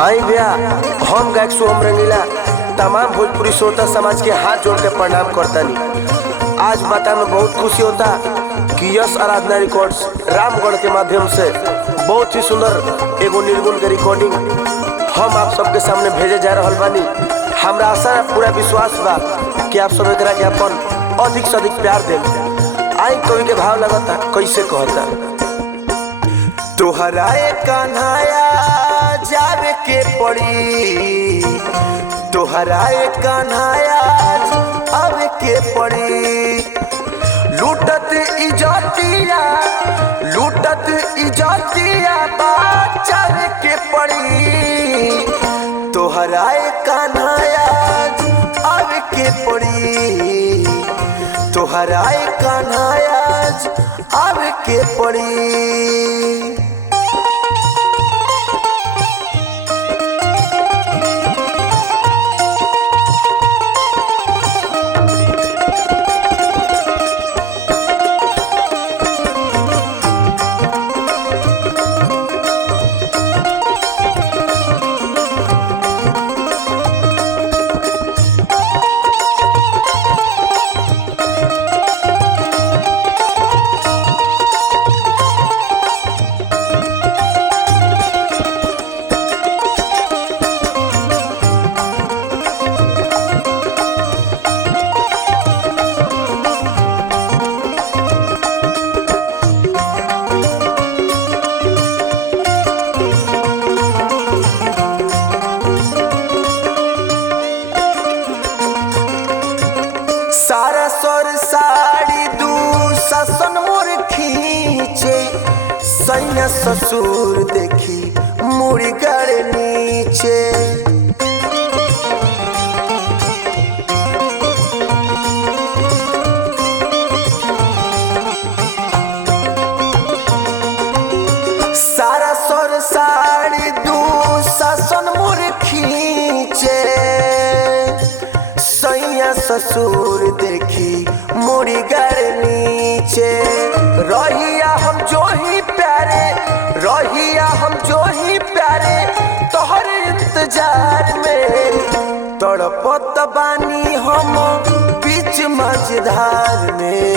आई भैया हम गायक सोहम रंगीला तमाम भोजपुरी श्रोता समाज के हाथ जोड़ के प्रणाम करतानी। आज बता में बहुत खुशी होता कि यश आराधना रिकॉर्ड्स रामगढ़ के माध्यम से बहुत ही सुंदर एगो निर्गुण के रिकॉर्डिंग हम आप सबके सामने भेजे जा रहा बानी। हमरा आशा पूरा विश्वास बा कि आप सब एकरा के अपन अधिक से अधिक प्यार दें। आई कवि के भाव लगता कैसे कहता, तोहरा कन्हैया जावे के पड़ी, तोहरा कन्हैया आवे के पड़ी, लूटत इजतिया बाचावे के पड़ी, तोहरा कन्हैया आवे के पड़ी, तोहरा कन्हैया आवे के पड़ी। सारा सर साड़ी दू ससन मोर खींचे, सैया ससुर देखी मुड़ी गड़े नीचे, सारा सर साड़ी दू ससन मोर खींचे, सैया ससुर देखी मुड़ी गड़ नीचे, रहिया हम जो ही प्यारे, रहिया हम जो ही प्यारे तोहर इंतजार में, तड़पत बानी हम बीच मझधार में,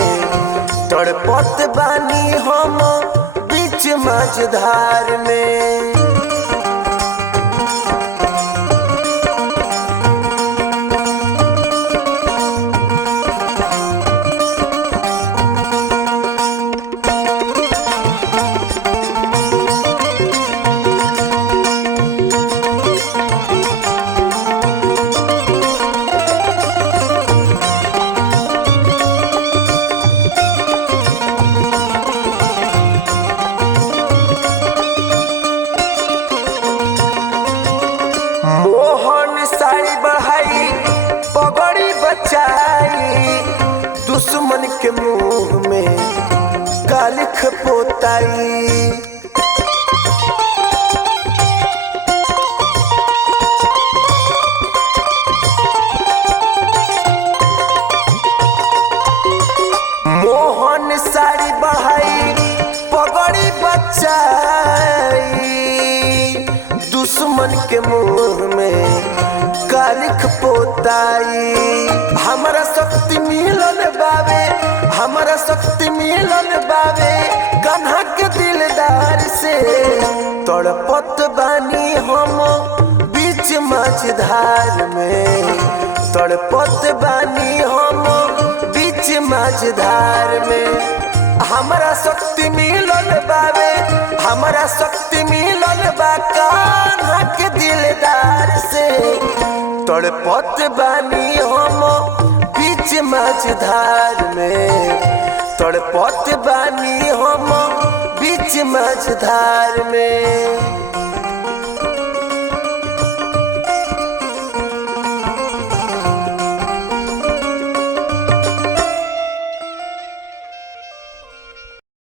तड़पत बानी हम बीच मझधार में। मोहन साड़ी बढ़ाई पगड़ी बचाई, दुश्मन के मुंह में कालिख पोताई, मोहन साड़ी बढ़ाई पगड़ी बचाई, दुश्मन के मुंह में कालिख पोताई, हमारा शक्ति मिलन बावे, हमारा शक्ति मिलन बावे कन्हा के दिलदार से, तड़पत बानी हम बीच मझधार में, तड़पत बानी हम बीच मझधार में, हमारा शक्ति मिलन बावे, हमारा शक्ति मिलन बा कान्हा के दिलदार से, तड़पत बानी हम बीच मझधार में, तड़पत बानी हम बीच मझधार में।